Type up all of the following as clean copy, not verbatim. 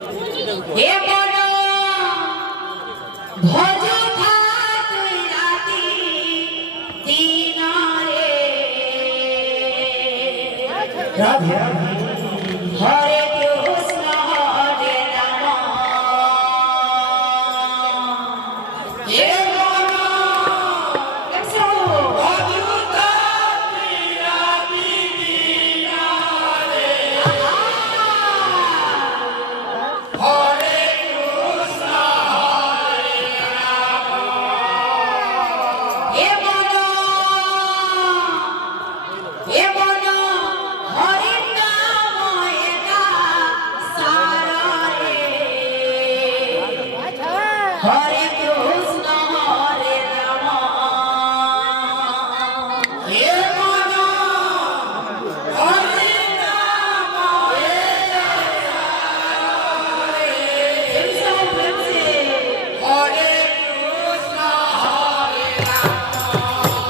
हे बनो भज थात राती तीनारे राधे हरे कृष्ण हरे राम हे बनो कैसे हो भज थात राती तीनारे हरे कृष्ण हे बनो हरि नाम एका सारा रे हरे कृष्ण हरे राम हे बनो हरि नाम एका प्रेम से हरे कृष्ण हरे राम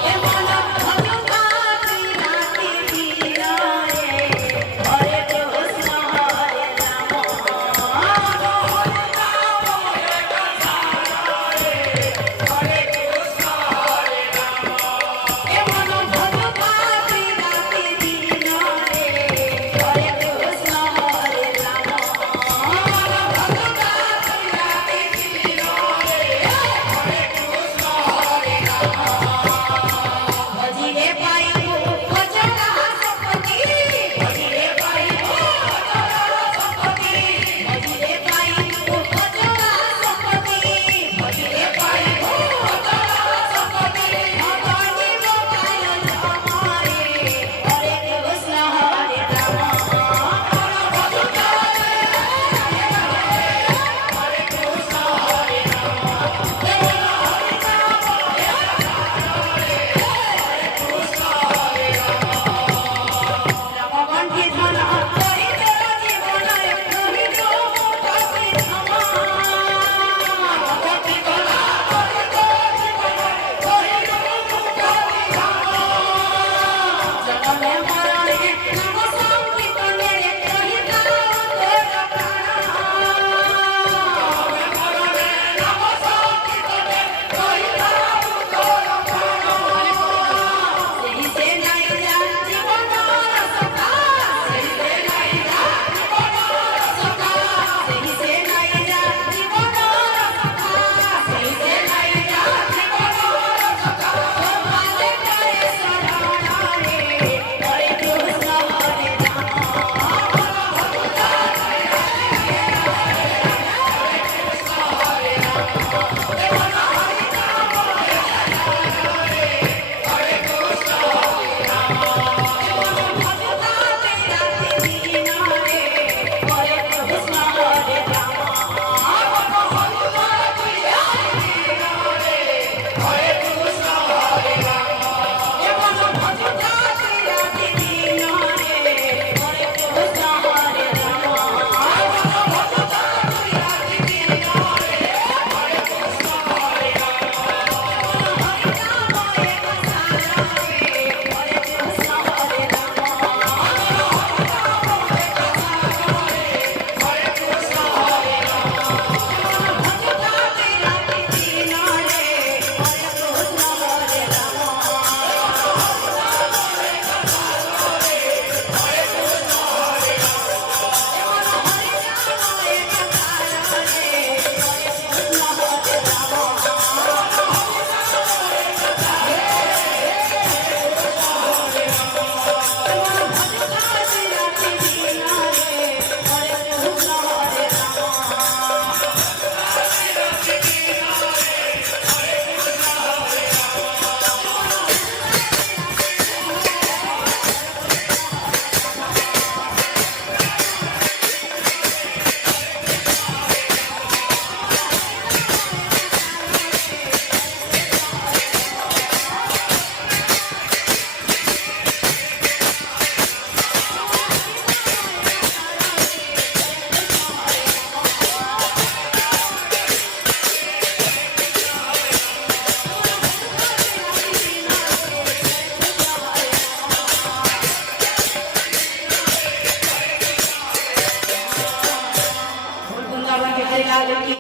हे बनो भगवान राती तीरा रे हरे कृष्ण हरे राम हरे नाम एका सारा जय लाल की